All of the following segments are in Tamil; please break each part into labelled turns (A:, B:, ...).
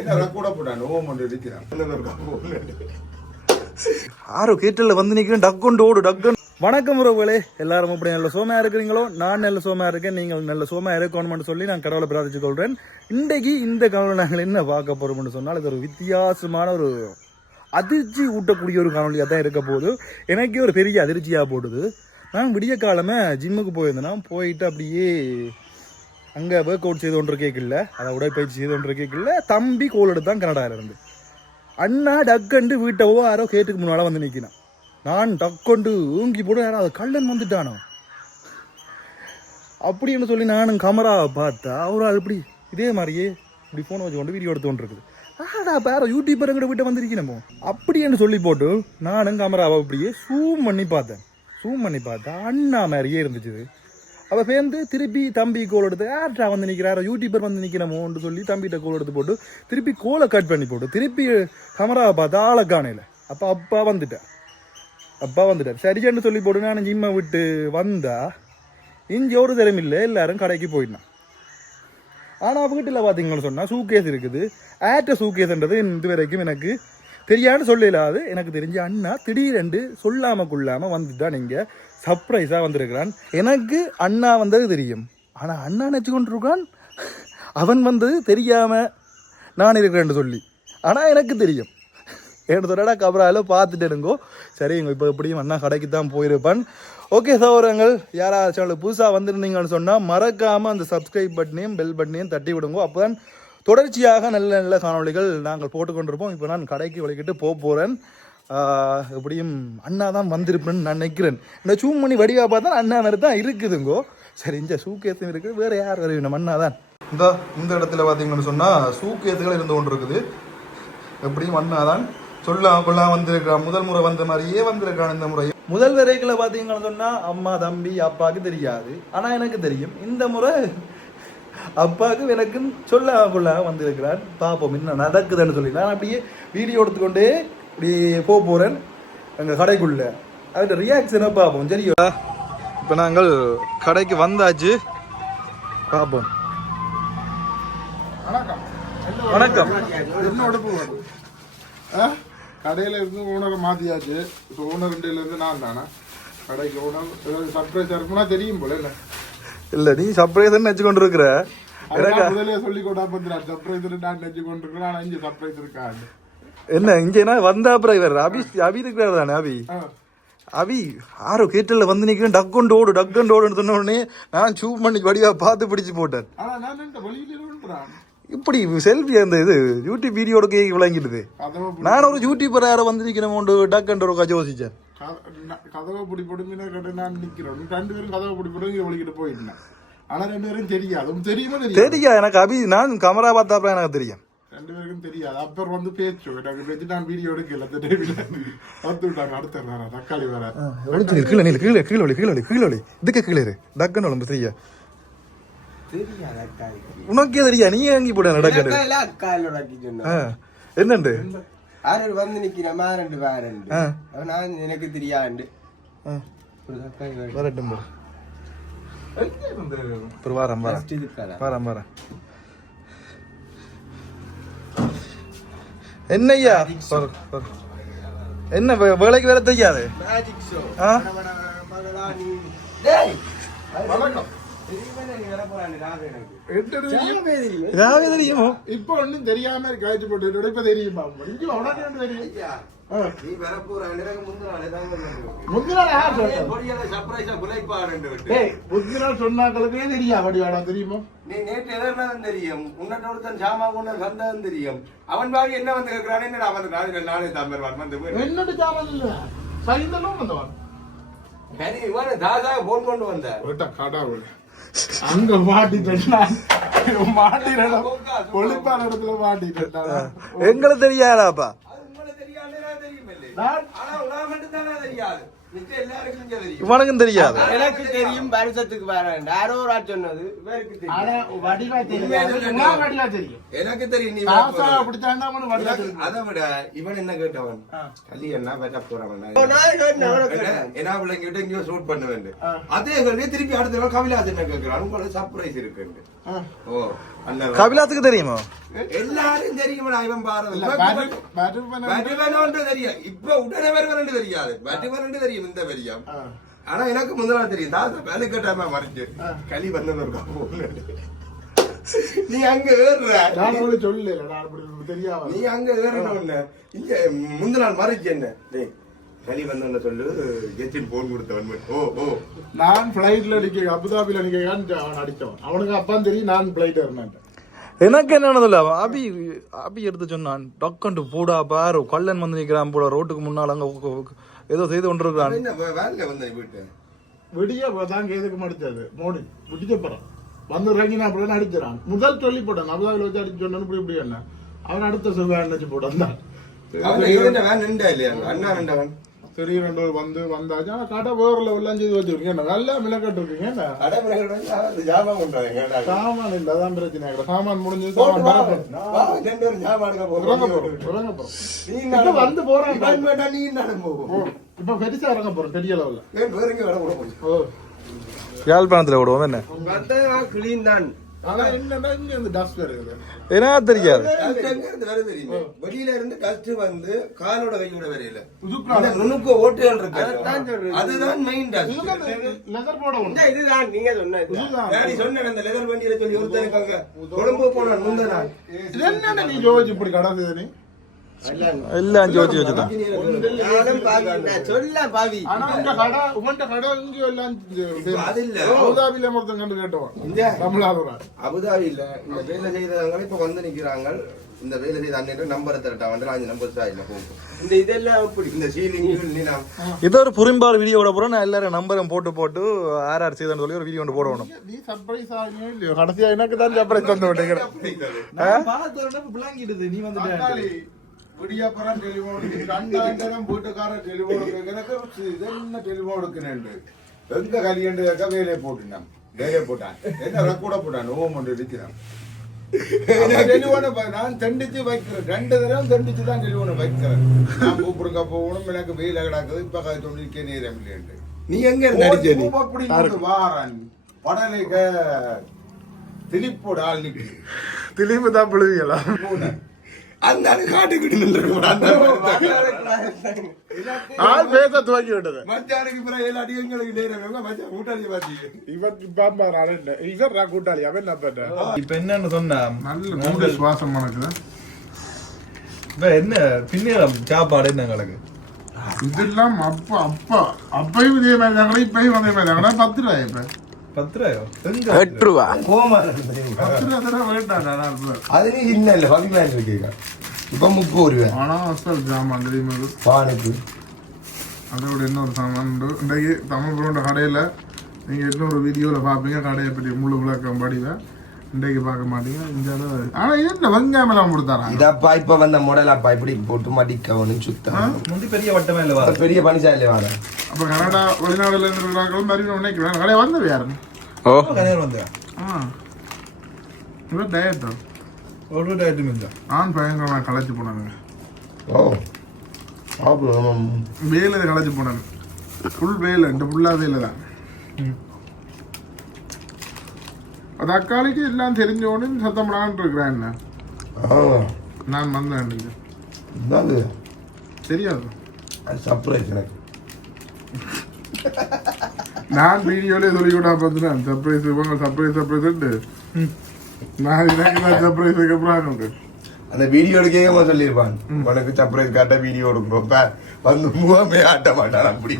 A: என்ன கூட போட்டான் ஓம் ஒன்று இருக்கிறான் நல்ல இருக்கா போகல
B: ஆரோ கேட்டல வந்து நிக்கிறேன். டக்குண்டு ஓடு டக்குன்னு வணக்கம் உறவுகளே. எல்லாரும் அப்படி நல்ல சோமையா இருக்கிறீங்களோ? நான் நல்ல சோமையா இருக்கேன். நீங்கள் நல்ல சோமையா இருக்கணும்னு சொல்லி நான் கடவுளை பிரார்த்திச்சு கொள்றேன். இன்றைக்கு இந்த காணொலி நாங்கள் என்ன பார்க்க போறோம்னு சொன்னால் இது ஒரு வித்தியாசமான ஒரு அதிர்ச்சி ஊட்டக்கூடிய ஒரு காணொலியாக தான் இருக்க போகுது. எனக்கே ஒரு பெரிய அதிர்ச்சியாக போடுது நான் விடிய காலமே ஜிம்முக்கு போயிருந்தேன்னா போயிட்டு அப்படியே அங்கே ஒர்க் அவுட் செய்து கொண்டு கேட்கல அதை உடற்பயிற்சி செய்து கொண்டு கேட்கல தம்பி கோல் எடுத்தான் கனடால இருந்து. அண்ணா டக்கண்டு வீட்டவோ யாரோ கேட்டுக்கு முன்னால் வந்து நிற்கினான் நான் டக்கொண்டு ஊங்கி போட்டு யாரோ அது கள்ளன் வந்துட்டானோ? அப்படின்னு சொல்லி நானும் கமராவை பார்த்தா ஒரு ஆள் இப்படி இதே மாதிரியே இப்படி ஃபோனை வச்சு கொண்டு வீடியோ எடுத்து கொண்டு இருக்குது ஆடா பேர யூடியூபர் எங்கிட்ட வீட்டை அப்படி அப்படின்னு சொல்லி போட்டு நானும் கமராவை அப்படியே சூம் பண்ணி பார்த்தேன். சூம் பண்ணி பார்த்தா அண்ணா மாதிரியே இருந்துச்சு அவள் சேர்ந்து திருப்பி தம்பி கோல் எடுத்து யார்டா வந்து நிற்கிறாரோ யூடியூபர் வந்து நிற்கிறமோன்னு சொல்லி தம்பிகிட்ட கோல் எடுத்து போட்டு திருப்பி கோலை கட் பண்ணி போட்டு திருப்பி கமராவை பார்த்தா ஆளை காணையில் அப்போ அப்பா வந்துட்டேன் அப்பா வந்துட்டார். சரின்னு சொல்லி போட்டு நான் ஜிம்மை விட்டு வந்தா இஞ்சி ஒரு திறமை இல்லை. எல்லாரும் கடைக்கு போயிட்டான் ஆனால் வீட்டில் பார்த்தீங்கன்னு சொன்னால் சூக்கேஸ் இருக்குது. ஆட்ட சூக்கேஸ்ன்றது இது வரைக்கும் எனக்கு தெரியான்னு சொல்லலாது எனக்கு தெரிஞ்ச அண்ணா திடீரென்று சொல்லாமல் கொள்ளாமல் வந்துட்டான் இங்கே. சர்ப்ரைஸாக வந்திருக்கிறான். எனக்கு அண்ணா வந்தது தெரியும். ஆனால் அண்ணா நினச்சி கொண்டிருக்கான் அவன் வந்தது தெரியாமல் நான் இருக்கிறேன்னு சொல்லி. ஆனால் எனக்கு தெரியும். எனக்கு தொடடா கபரால பார்த்துட்டேனுங்கோ சரிங்க இப்போ எப்படியும் அண்ணா கடைக்கு தான் போயிருப்பான். ஓகே சகோதரங்கள் யாராவது சேனல் புதுசாக வந்திருந்தீங்கன்னு சொன்னால் மறக்காமல் அந்த சப்ஸ்கிரைப் பட்டனையும் பெல் பட்டனையும் தட்டி விடுங்க. அப்போ தான் தொடர்ச்சியாக நல்ல நல்ல காணொளிகள் நாங்கள் போட்டுக்கொண்டிருப்போம். இப்போ நான் கடைக்கு வலிக்கிட்டு போக போகிறேன் எப்படியும் அண்ணா தான் வந்திருப்பேன்னு நான் நினைக்கிறேன். இந்த சூம் பண்ணி வடிவா பார்த்தா அண்ணா மாதிரி தான் இருக்குதுங்கோ. சரி இந்த சூக்கேஸும் இருக்குது வேறு யார் வரையும் நம்ம அண்ணா தான் இந்த இந்த இடத்துல பார்த்தீங்கன்னு சொன்னால் சூக்கேஸுகள் இருந்து கொண்டு இருக்குது. எப்படியும் அண்ணாதான். சொல்லாம் கொள்ளாம வந்திருக்கிறான். முதல் முறை வந்த மாதிரியே வந்திருக்கான் இந்த முறை. முதல் வரைகளை பார்த்தீங்கன்னு சொன்னா அம்மா தம்பி அப்பாவுக்கு தெரியாது. ஆனா எனக்கு தெரியும் இந்த முறை அப்பாவுக்கு எனக்கு சொல்ல கொள்ளாம வந்திருக்கிறான். பார்ப்போம் என்ன நடக்குதுன்னு சொல்லி நான் அப்படியே வீடியோ எடுத்துக்கொண்டே இப்படியே போக போறேன். எங்க கடைக்குள்ள. அதோட ரியாக்ஷனை பார்ப்போம். சரியா? இப்போ நாங்கள் கடைக்கு வந்தாச்சு. பார்ப்போம்.
A: வணக்கம்? கடையில இருந்து ஓனரை மாத்தியாச்சு. இப்போ ஓனர் ரெண்டுல இருந்து நான் தானே. கடைக்கு ஓனர் ஏதாவது சர்ப்ரைஸா இருக்கும்னா தெரியும் போல என்ன?
B: இல்ல நீ சர்ப்ரைஸ் வச்சு கொண்டு இருக்கிற
A: முதலே சொல்லி கொண்டா பத்திரா சர்ப்ரைஸ் நான் நினைச்சு கொண்டிருக்கிறேன் ஆனா இங்க சர்ப்ரைஸ் இருக்காது.
B: என்ன இங்க என்ன வந்த அப்புறம் இவர் அபி அபி இருக்கிறார் தானே அபி. அபி ஆரோ கேட்டல வந்து நிக்கிறேன் டக்குண்டு ஓடு டக்குண்டு ஓடுன்னு சொன்ன உடனே நான் சூப் பண்ணி வடிவா பார்த்து பிடிச்சு போட்டேன். இப்படி செல்ஃபி அந்த இது யூடியூப் வீடியோட கேக் விளங்கிடுது. நான் ஒரு யூடியூபர் யாரோ வந்து நிக்கிறேன் டக்குண்டு ஒரு கஜ யோசிச்சேன்.
A: கதவை பிடி போடுமினா கேட்டு நான் நிக்கிறோம் ரெண்டு பேரும் கதவை பிடி போட்டு இங்க ஒழிக்கிட்டு போயிருந்தேன் ஆனா ரெண்டு பேரும் தெரியாது. தெரியுமா தெரியாது?
B: தெரியா எனக்கு அபி நான் கமரா பார்த்தாப்ப எனக்கு தெரியும்.
A: ரெண்டு பேருக்கும் தெரியாது அப்புறம் வந்து பேச்சு எனக்கு பேச்சு நான் வீடியோ எடுக்கல அந்த டைம்ல வந்து விட்டாங்க அடுத்த வேற தக்காளி வேற
B: ஒளிச்சு கீழே நீ கீழே கீழே ஒளி கீழே ஒளி கீழே ஒளி இதுக்கு கீழே இரு டக்குன்னு உடம்பு
C: அக்காவுக்கு.
B: உனக்கே தெரியா நீ ஏங்கி போட
C: சொன்னா.
B: என்னண்டு
C: ஆறு வந்து நிக்கிற மாறண்டு. அவன் நான் எனக்கு தெரியாண்டு.
B: வரட்டும் பாரு அப்புறம் வரேன் வரேன்
C: First இதுக்காடா.
B: வரேன் வரேன் என்னய்யா பாரு, பாரு. என்ன வே- வேலைக்கு வேற தெரியாது
C: Magic show.
B: ஆ?
C: வட, வட, மகளா நீ. டேய்!
A: வணக்கம்
C: தெரியுமா நீ வர போறான்னு ராகு எனக்கு.
A: என்னது? தெரியும்?
C: சாமி தெரியுமே.
B: இதாவே தெரியுமோ
A: இப்ப ஒண்ணும் தெரியாம காய்ச்சி போட்டு இப்ப தெரியுமா? இங்க உடனே ஒண்ணு தெரியும் சொன்னாக்களுக்கே தெரியா வடிவாடா தெரியுமா?
C: நீ நேற்று எதனாலும் தெரியும். உன்னிட்ட ஒருத்தன் சாமா கொண்டு வந்ததும் தெரியும். அவன் பாவி என்ன வந்து வந்து நானே தாமர் வந்து போய்
A: என்னட்டு ஜாமம் இல்ல. சைந்தனும் வந்தவன்.
C: சரி, இவனு தாதா போன் கொண்டு வந்த.
A: கடவுள் அங்க மாட்டிட்டேன் மாட்டிட்டேன் ஒளிப்பான இடத்துல மாட்டிட்டேன்
B: எங்களுக்கு தெரியாதாப்பா? இவனுக்கும் தெரியாது.
C: எனக்கு தெரியும் வருஷத்துக்கு வரேன் யாரோ ஒரு ஆள் சொன்னது எனக்கு தெரியும் அதை விட இவன் என்ன கேட்டவன்? கல்யாணா வெட்ட போறவன். என்ன பிள்ளைங்கிட்ட இங்கேயோ ஷூட் பண்ண வேண்டும். அதே கேள்வி திருப்பி அடுத்த நாள் கவிலாஸ் என்ன கேட்கிறான் உங்களுக்கு சர்ப்ரைஸ் இருக்கு
B: கபிலாத்துக்கு தெரியுமா?
C: எல்லாரும் தெரியுமா இவன் பாரு.
A: இல்ல,
C: தெரியும். இப்ப உடனே வருவனு தெரியாது. பேட்டுமேனு தெரியும் இந்த பெரியம். ஆனா எனக்கு முதல்ல தெரியும். தாத்தா வேலை கேட்டாம மறைச்சு களி வந்தது இருக்கா நீ அங்க ஏறுற.
A: சொல்லல.
C: நீ அங்க ஏறணும்னு இங்க முந்தின நாள் மறைச்சு என்ன? களி வந்தோன்னு சொல்லு ஜெச்சின் போன் கொடுத்தவன் ஓ ஓ.
A: நான் பிளைட்ல நிக்க அபுதாபில நிக்க அவன் அடிச்சவன் அவனுக்கு அப்பா தெரியும் நான் பிளைட் ஏறினேன்
B: எனக்கு என்னன்னு அபி அபி எடுத்து சொன்னான் டக்குண்டு போடா பாரு கல்லன் வந்து நிக்கிறான் போல ரோட்டுக்கு முன்னால் அங்க ஏதோ செய்து கொண்டிருக்கான்
C: என்ன வே- வேலையில வந்த வீட்டு?
A: விடிய தான் எதுக்கு மடிச்சது மோடி விடிக்க போறான் வந்து இறங்கி நான் அப்படின்னு அடிச்சிடான் முதல் சொல்லி போட்டான் அபுதாபில வச்சு அடிச்சு சொன்னு இப்படி இப்படி என்ன? அவன் அடுத்த செவ்வாய் நினைச்சு போட்டான். தான்
C: அவன் நின்றா இல்லையா? அண்ணா நின்றவன்.
A: பேர் வந்து வந்தாச்சு. ஆனா கடை வேற லெவல்லாம் செய்து வச்சிருக்கீங்க. என்ன நல்லா மிளக்கட்டு இருக்கீங்க
C: ஜாபம் பண்றாங்க
A: சாமான் இல்ல அதான் பிரச்சனை. கிடையாது சாமான் முடிஞ்சது சாமான் பரப்ப வந்து போறான்
C: நீ நானும் போவோம்
A: ஓ, இப்ப பெருசா இறங்க போறோம் பெரிய லெவல்ல
C: ஏன் வேற எங்க வேலை கூட
B: யாழ்ப்பாணத்துல விடுவோம் என்ன?
C: கிளீன் தான்.
B: என்ன தெரியாது?
C: வெளியில இருந்து டஸ்ட் வந்து காலோட கையோட வரையில. நுணுக்க ஓட்டுகள் இருக்கு. அதுதான் மெயின் டஸ்ட்
A: லெதர் போட ஒண்ணு
D: இதுதான். நீங்க சொன்னது
A: இதுதான்.
C: நீ சொன்ன அந்த லெதர் வண்டியில சொல்லி ஒருத்தருக்கு அங்க கொழும்பு போன முந்த நாள்
A: இது என்னன்னு நீ ஜோதிச்சு இப்படி கடக்குது கடை இங்க எல்லாம்
C: அது இல்ல.
A: அபுதாபில ஒருத்தன் கண்டு கேட்டவன்
C: இந்த
A: தமிழ்நாடு
C: அபுதாபியில இந்த வேலை செய்தவங்க இப்ப வந்து நிக்கிறாங்க இந்த வேலை செய்த அண்ணன் நம்பரை தரட்டா வந்து அஞ்சு நம்பர் சாயில போகும்
D: இந்த இதெல்லாம் அப்படி
C: இந்த சீலிங்
B: இது ஒரு புரிம்பார் வீடியோ விட போறோம் நான் எல்லாரும் நம்பரும் போட்டு போட்டு ஆர் ஆர் செய்தன்னு சொல்லி ஒரு வீடியோ ஒன்று போடணும்
A: நீ சர்ப்ரைஸ் ஆகியோ இல்லையோ கடைசியா எனக்கு தான் சர்ப்ரைஸ் தந்து விட்டீங்க
B: நீ
A: தக்காளி விடியப்புறம் டெலிஃபோன் கண்டாண்டனம் வீட்டுக்காரன் டெலிஃபோன் எனக்கு இது என்ன டெலிஃபோன் எடுக்கிறேன் எங்க கல்யாண்டு கேட்க வேலையை போட்டுனான்? வேலையை போட்டான். என்ன ரெக்கூட போட்டான்? ஓம் ஒன்று டெலிஃபோனை நான் தண்டிச்சு வைக்கிறேன். ரெண்டு தடவை தண்டிச்சு தான் டெலிஃபோனை வைக்கிறேன். நான் கூப்பிடுங்க போகணும். எனக்கு வெயில கிடக்குது. இப்ப கை தொண்டிருக்கே நேரம் இல்லையண்டு
C: நீ எங்க
A: அப்படி வாரன். படலைக்க திலிப்போட ஆள் நிக்கு
B: திலீப் தான் பிழுவியலா
C: அந்த காட்டுக்கிட்டு
A: ஆள் பேச துவக்கி விட்டது.
C: மச்சானுக்கு பிறகு அடி எங்களுக்கு நேரம் மச்சான் கூட்டாளி பாத்தீங்க
A: இவன் ஆள் இல்ல இவர் நான் கூட்டாளி? அவன் என்ன பண்ண?
B: இப்ப என்னன்னு சொன்னா
A: நல்ல சுவாசம் மணக்குது.
B: இப்ப என்ன பின்னேறம் சாப்பாடு என்ன எங்களுக்கு
A: இதெல்லாம் அப்பா அப்பா. அப்பையும் இதே மாதிரி தாங்களா இப்பயும் அதே மாதிரி தாங்களா பத்து ரூபாய் இப்ப?
C: அது நீ இன்னும் இல்ல பதினாறு இருக்கீங்க இப்ப முப்பது ரூபாய்
A: ஆனா அசல் ஜாமான் தெரியுமா இது?
C: பானுக்கு
A: அதோட இன்னொரு சாமான் உண்டு இன்றைக்கு தமிழ் பொருண்ட கடையில் நீங்கள் இன்னொரு வீடியோவில் பார்ப்பீங்க கடையை பற்றி முழு விளக்கம் படிவேன் இன்றைக்கு பார்க்க மாட்டீங்க இந்த ஆனால் என்ன வெங்காயம் எல்லாம் கொடுத்தாராங்க
C: இதப்பா இப்ப வந்த மாடல் அப்பா இப்படி போட்டு மடிக்கவனும் சுத்தம்
B: முந்தி பெரிய வட்டமே இல்ல
C: பெரிய பனிசாலையில வர
A: அப்போ கனடா வெளிநாடுல இருந்து இருக்கிறாங்களும் மறுபடியும் நினைக்கிறேன் கடையை வந்தது யாரு
B: கல்யாணம் வந்தா
A: ஆ இவர் டயட்டோ
B: ஒரு டயட்டும் இல்ல
A: நான் பயங்கரமாக களைச்சு போனானுங்க
C: ஓ சாப்பிடுவோம்
A: வேலை களைச்சு போனாங்க ஃபுல் வேலை இந்த ஃபுல்லாக வேலை தான் அது அக்காலிக்கு எல்லாம் தெரிஞ்ச உடனே சத்தம் போடான்னு இருக்கிறேன் என்ன நான் வந்தேன்.
C: என்னது
A: தெரியாது
C: அது சர்ப்ரைஸ் எனக்கு
A: நான் வீடியோல சொல்லி கூட பார்த்துட்டேன் சர்ப்ரைஸ் இவங்க சர்ப்ரைஸ் சர்ப்ரைஸ் நான் எனக்கு சர்ப்ரைஸ் அப்புறம் உண்டு.
C: அந்த வீடியோ எடுக்கவே சொல்லியிருப்பான் உனக்கு சர்ப்ரைஸ் காட்ட வீடியோ எடுக்கிறோம் வந்து முகமே ஆட்ட மாட்டான். அப்படி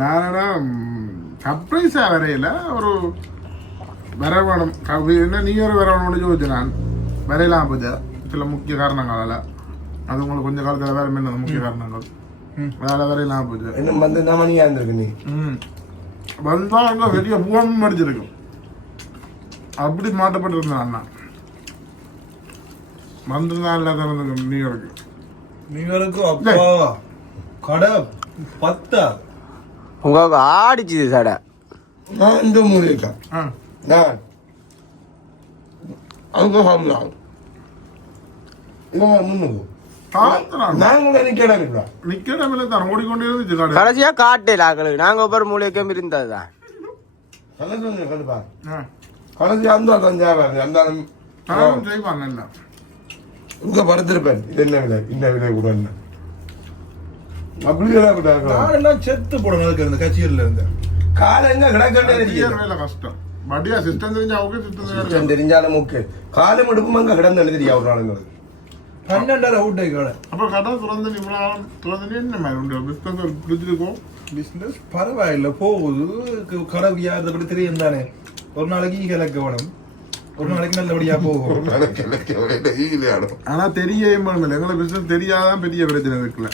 A: நானடா சர்ப்ரைஸா வரையில. ஒரு வரவணும். என்ன நீ ஒரு வரவணும் யோசிச்சு நான் வரையலாம் பூஜா. சில முக்கிய காரணங்களால. அது உங்களுக்கு கொஞ்ச காலத்துல வேற என்ன முக்கிய காரணங்கள். பூஜா
C: இன்னும் வந்து என்ன மணியா இருந்திருக்கு நீ.
A: வந்தா அங்க வெளிய பூவம் அடிச்சிருக்கும் அப்படி மாட்டப்பட்டிருந்தான் அண்ணா. வந்திருந்தா இல்லாத நியூயார்க்கு
B: நீங்களுக்கு அப்பா. கடை பத்தா?
D: உங்களுக்கு ஆடிச்சுது சடை.
C: நான் இந்த மூணு இருக்கேன்
A: ஆ.
C: நான். அங்க சாப்பிடலாம் இவங்க முன்னுக்கு
D: கடைசியா காட்டல ஆக்களுக்கு. நாங்க ஒவ்வொரு மூலிகைக்கும் இருந்ததுதான்
C: கலந்து கடுப்பா.
A: ஆ.
C: கடைசி அந்த அந்த இங்க படுத்திருப்பேன். இது என்ன விலை? இந்த விலை கூட என்ன? அப்படியே
B: நாளெல்லாம் செத்து போடணும் அதுக்கு இந்த கட்சியில் இருந்து.
C: காலம் எங்க கிடக்கட்டே
A: கஷ்டம். பட்டியா சிஸ்டம் தெரிஞ்சா ஓகே சிஸ்டம்
C: சிஸ்டம் தெரிஞ்சாலும் ஓகே. காலம் எடுப்பும் அங்க கிடந்து தெரியும் ஒரு நாளுங்களுக்கு
B: பன்னெண்டாயிரம் அவுட் ஆகி
A: அப்ப கடை திறந்து காலம் திறந்து என்ன மாதிரி உண்டு பிஸ்னஸ் பிடிச்சிருக்கோம்
B: பிஸ்னஸ் பரவாயில்ல போகுது கடை வியாபாரத்தை தெரியும் தானே ஒரு நாளைக்கு கிழக்கு வேணும் ஒரு நாளைக்கு நல்லபடியா போகும்
A: ஆனா தெரிய எங்களை பிசினஸ் தெரியாதான் பெரிய பிரச்சனை இருக்குல்ல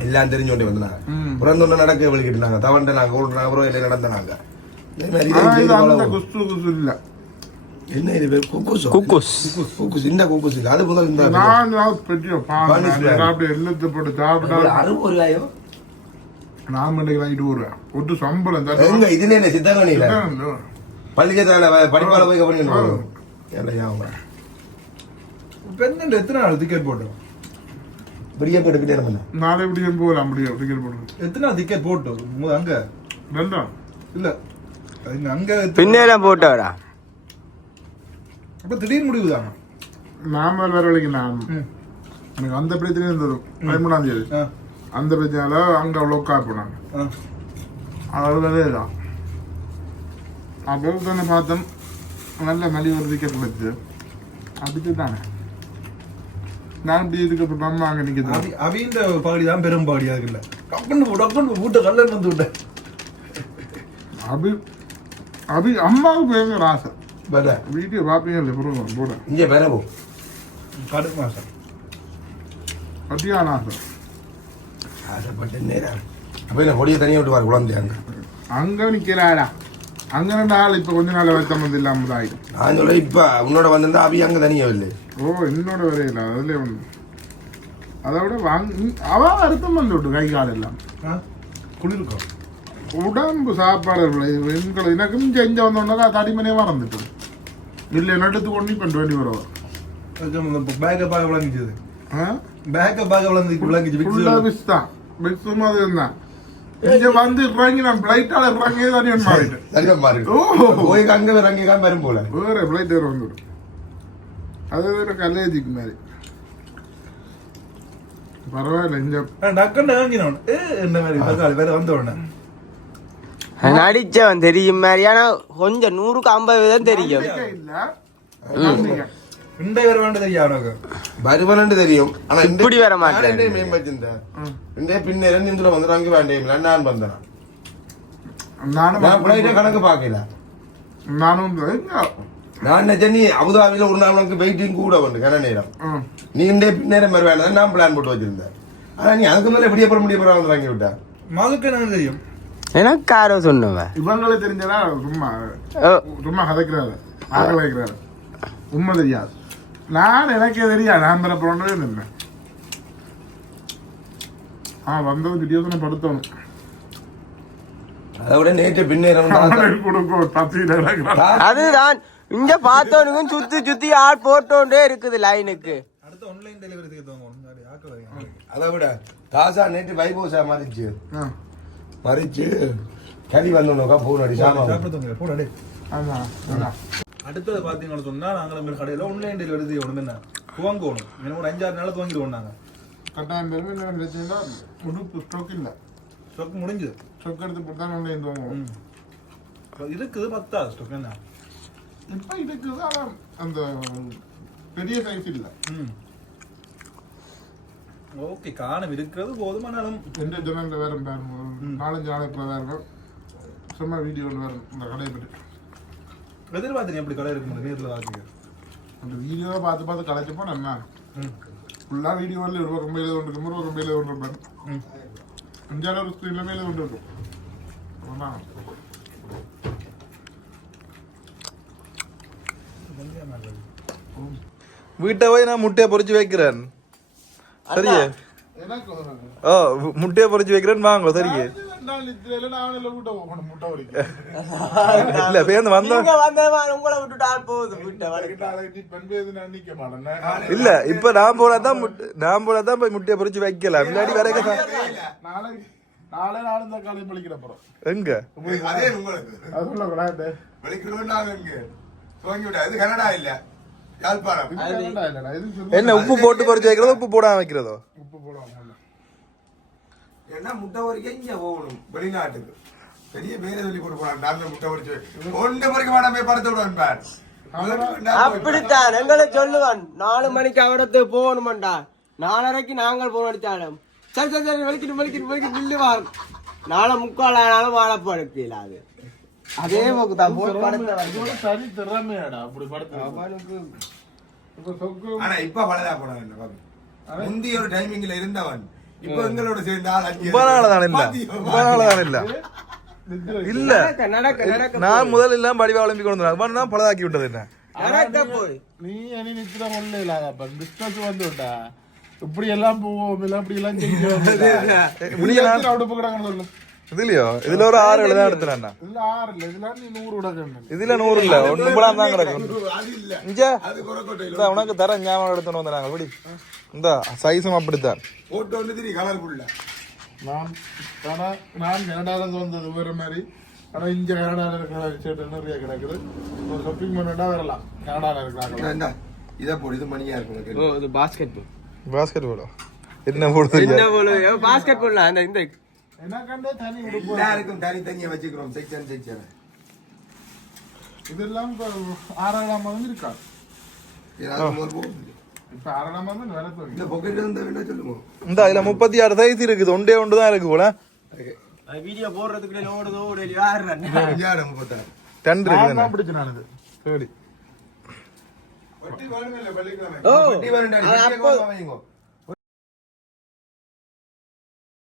C: எல்லாம் தெரிஞ்சோண்டே வந்தாங்க. பிறந்தொன்னு நடக்க வெளிக்கிட்டாங்க தவண்ட நாங்க ஒரு அப்புறம் இல்லை நடந்தாங்க.
A: குஸ்து குசு இல்ல
C: என்ன இது பேர்? குக்குஸ்.
D: குக்குஸ்
C: குக்குஸ் இந்த குக்குஸ் இல்ல அது முதல் இந்த
A: நான் பெரிய. சாப்பிட்டு எல்லத்தை போட்டு சாப்பிட்டா
C: அறுபது ரூபாயோ?
A: நான் மண்டைக்கு வாங்கிட்டு வருவேன் ஒட்டு சம்பளம்
C: எங்க? இதுல என்ன? சித்தகணியில
A: தருவேன்
C: பள்ளிக்கத்தால படிப்பால போய் கப்பனி இல்லையா
B: என்ன எத்தனை நாள் டிக்கெட் போட்டோம்?
C: பெரிய கெடுக்கிட்டே இருந்தேன்
A: நாளை இப்படி போகலாம் அப்படியே டிக்கெட் போட்டு
B: எத்தனை டிக்கெட் போட்டோம்? அங்க?
A: ரெண்டாம்
B: இல்ல. அங்க
D: பின்னேலாம் போட்டவரா?
B: அப்ப திடீர் முடிவு தானா?
A: நான் வேற வேலைக்கு நான். எனக்கு அந்த பிரச்சனை இருந்தது. பதிமூணாம் தேதி. அந்த பிரச்சனையால அங்க லோக்கா போனாங்க.
B: ஆ.
A: அது வேலையே தான் அப்போ தானே பார்த்தோம் நல்ல மலிவு ஒரு டிக்கெட் கிடைச்சு அதுக்கு தானே நான் இப்படி இதுக்கு நம்ம அங்க நிற்கிறது
B: அவி- அவின்ற பகுதி தான் பெரும் பகுதியா இருக்குல்ல. டக்குன்னு டக்குன்னு வீட்டை கல்லன் வந்து விட்டேன்.
A: அபி அபி அம்மாவுக்கு பயங்கர ஆசை.
C: பல
A: வீடியோ பார்ப்பீங்க இல்லை புரியும் போட
C: இங்க பெறவோ
B: கடுப்பு மாசம்
A: கட்டியான ஆசை
C: ஆசைப்பட்ட நேரம் அப்ப என்ன பொடியை தனியா விட்டு பாரு குழந்தையாங்க
A: அங்க நிக்கிறாடா அங்க ரெண்டு ஆள் இப்ப கொஞ்ச நாள் வருத்தம் வந்து இல்லாம தான் ஆயிடும்
C: நான் சொல்ல இப்ப உன்னோட வந்திருந்தா அபி அங்க தனியா இல்லை
A: ஓ என்னோட வரையில அதுல ஒண்ணு அதை விட வாங்க அவ வருத்தம் வந்து விட்டு கை கால் எல்லாம்
B: ஆ, குளிருக்கும்
A: உடம்பு சாப்பாடு எங்களை எனக்கும் இங்க இங்க வந்தோன்னா தடிமனே மறந்துட்டு இல்லை எடுத்து கொண்டு இப்போ டுவெண்ட்டி வரும்
B: பேக்கை பார்க்க விளங்கிச்சது பேக்கை பார்க்க விளங்கி விளங்கிச்சு
A: ஃபுல்லா பிஸ் தான் பிஸ் மாதிரி தான் இங்க வந்து இறங்கி நான் பிளைட்டால இறங்கி தான் மாறிட்டேன்
C: பாரு
A: ஓ.
C: போய் அங்க அங்க காம வரும் போல
A: வேற பிளைட் வேற வந்துடும் அது வேற கல்லேஜிக்கு மாதிரி பரவாயில்ல இங்க
B: டக்குன்னு இறங்கினவன் ஏ இந்த மாதிரி வேற வந்த உடனே
D: நடிச்சவன் தெரியும் மாதிரி. ஆனா கொஞ்சம் நூறுக்கு ஐம்பது வீதம் தெரியும்.
C: வருவனு தெரியும் ஆனா இந்த-
D: இப்படி வர மாட்டேன்.
C: நான் என்ன மேம்படுத்திருந்தேன்
A: ம்.
C: இந்த? பின்ன ரெண்டு நிமிஷம் வேண்டேன் நான் வந்தேன். நான் கணக்கு பார்க்கல.
A: நானும் எங்க?
C: நான் நினைச்சேன் நீ அபுதாபியில ஒரு நாள் உனக்கு வெயிட்டிங் கூட உண்டு கன நேரம். நீ இந்த பின்னேரம் மாதிரி நான் பிளான் போட்டு வச்சிருந்தேன். ஆனா நீ அதுக்கு மேல எப்படியே போற முடிய போற வந்து வாங்கி விட்டா
B: மகளுக்கு எனக்கு தெரியும்.
D: எனக்கு யாரோ சொன்னவன்
A: இவங்களே தெரிஞ்சதா? சும்மா சும்மா கதைக்கிறாரு. ஆக வைக்கிறாரு. உண்மை தெரியாது. நான் எனக்கே தெரியாது. நான் தர போறேன்னு நின்றேன் ஆ வந்தது கிட்டியோசனை படுத்தணும்
C: அதை விட நேற்று
A: அவனுக்கு கொடுக்கும் கிடக்கிறான்.
D: அதுதான். இங்க பார்த்தவனுக்கும் சுத்தி சுத்தி ஆள் போட்டோண்டே இருக்குது லைனுக்கு.
B: அடுத்த ஆன்லைன் டெலிவரி
C: அதை விட தாசா நேற்று வைபோசா மறிச்சு.
A: ஆ,
C: மறிச்சு கறி வந்தோம்னாக்கா போன் அடி சாமா
B: சாப்பிட தோங்க போடா டேய்
A: ஆமா அதான்.
B: அடுத்தது பாத்தீங்கன்னு சொன்னா நாங்கள் நம்ம கடையில ஆன்லைன் டெலிவரி செய்யணும் என்ன? துவங்கணும். எனக்கு ஒரு அஞ்சாறு நாள் துவங்கிடுவோம் நாங்க.
A: கட்டாயம் பெருமை என்ன பிரச்சனைனா உடுப்பு ஸ்டோக் இல்லை.
B: ஸ்டாக் முடிஞ்சது.
A: ஸ்டோக் எடுத்து போட்டு தான் ஆன்லைன் துவங்குவோம்
B: இருக்குது பத்தா ஸ்டாக் என்ன?
A: இப்போ இருக்குது ஆனால் அந்த பெரிய சைஸ் இல்லை.
B: ம். ஓகே காணம். இருக்கிறது போதுமானாலும்
A: எந்த ஜனங்கள் வேற பாருங்க நாலஞ்சு நாளைக்கு வேற சும்மா வீடியோ வேறு இந்த கடையை பற்றி.
B: எதிர்பார்த்தீங்க எப்படி கடை இருக்கு நேரில் வாசிக்க
A: அந்த வீடியோவை பார்த்து பார்த்து கலைச்சப்போ நம்ம
B: ம்.
A: ஃபுல்லாக வீடியோவில் ஒரு பக்கம் மேலே ஒன்று இருக்கும் ஒரு மேலே ஒன்று இருப்பாரு
B: ம்.
A: அஞ்சாறு ஒரு ஸ்க்ரீனில் மேலே ஒன்று இருக்கும்
B: வீட்டை போய் நான் முட்டையை பொறிச்சு வைக்கிறேன். சரியே?
A: வந்து
B: ஓ முட்டையை பொறிச்சு வைக்கிறேன் வாங்க சரியே?
A: இல்லை
B: பேருந்து
D: வந்தவன் உங்களை விட்டுட்டு ஆள் போகுது வீட்டை வரைக்கும்.
A: நாளைக்கு பெண் பேருந்து நான் நிற்க மாட்டேன்.
B: இல்ல இப்ப நான் போனா தான் முட்டை நான் போனா தான் போய் முட்டையை பொறிச்சு வைக்கலாம் இல்லாடி வரைக்கும்
A: நாளைக்கு நாளே நாளும் காலையும் பழிக்கிற போறோம்.
B: எங்க?
C: அதே உங்களுக்கு.
A: அது
C: துவங்கி கனடா இல்ல.
B: என்ன உப்பு போட்டு பறிச்சு வைக்கிறதோ? உப்பு போடாம வைக்கிறதோ?
A: உப்பு உள்ள.
C: ஏன்னா முட்டை வரைக்கும் இங்க போகணும் வெளிநாட்டுக்கு. பெரிய பேரை சொல்லி கொடுப்பான் நாங்க முட்டை வரிச்சு ஒன்று பறிக்க மாட்டான் போய் பறத்து விடுவான்
D: அப்படித்தான் எங்களை சொல்லுவான் நாலு மணிக்கு அவடத்துக்கு போகணுமாண்டா. நாலரைக்கு நாங்கள் போன் அடித்தாலும் சரி சரி சரி வலிக்கிட்டு வலிக்கிட்டு வலிக்கிட்டு நில்லுவான். நாளை முக்கால் ஆனாலும் வாழை படுக்கல அது. அதே போக்கு தான் போய் படுத்த
A: இது ஒரு தனி திறமையாடா அப்படி படுத்து
D: அவனுக்கு
A: இப்ப சொக்கு
C: ஆனா இப்ப பலதா போனான் என்ன பாப்பி முந்தி ஒரு டைமிங்ல இருந்தவன். இப்ப எங்களோட சேர்ந்த ஆள் அஞ்சு
B: ரொம்ப நாள் தானே இல்ல. ரொம்ப நாள் தானே இல்ல. இல்ல. நான் முதல்ல எல்லாம் படிவா ஒலிம்பி கொண்டு வந்தேன். தான் பழதாக்கி விட்டது என்ன?
A: நீ அணி நித்திர ஒண்ணு இல்லாத பிசினஸ் வந்துட்டா இப்படி எல்லாம் போவோம் இல்ல இப்படி எல்லாம் செஞ்சோம்
B: இதுலயோ? இதுல ஒரு ஆறு எழுத எடுத்துறேன்
A: இதுல ஆறு இல்ல. இதுல நீ நூறு விடக்கணும்
B: இதுல நூறு இல்ல. ஒண்ணு கூட தான் கிடக்கும்.
C: அது இல்ல.
B: இங்க இந்தா, உனக்கு தர ஞாபகம் எடுத்துன்னு வந்தேன் நாங்க. இப்படி இந்த சைஸும் அப்படித்தான்.
C: போட்டு வந்து திரி கலர்ஃபுல்ல
A: நான் ஆனா நான் கனடால இருந்து வந்தது வேற மாதிரி. ஆனா இங்க கனடால இருக்கிற ஷர்ட் நிறைய கிடக்குது. ஒரு ஷாப்பிங் பண்ணா வரலாம். கனடால இருக்கிறாங்க
C: இதை போடு. இது மணியா இருக்கும்.
D: இது பாஸ்கெட் பால்
B: பாஸ்கெட் பாலோ என்ன போடுறது
D: என்ன போல பாஸ்கெட் பால் அந்த இந்த.
C: எல்லாருக்கும் தனித்தனியா வச்சுக்கிறோம். செக்ஷன் செக்ஷன்
A: இதெல்லாம் இப்ப ஆறாம் மாதம் இருக்கா?
C: இந்த
B: அதுல முப்பத்தி ஆறு சைஸ் இருக்குது. ஒன்றே ஒன்று தான் இருக்கு போல.
D: வீடியோ போடுறதுக்குள்ள ஓடுது ஓடுது யாரு
C: முப்பத்தாறு.
B: டென் சரி.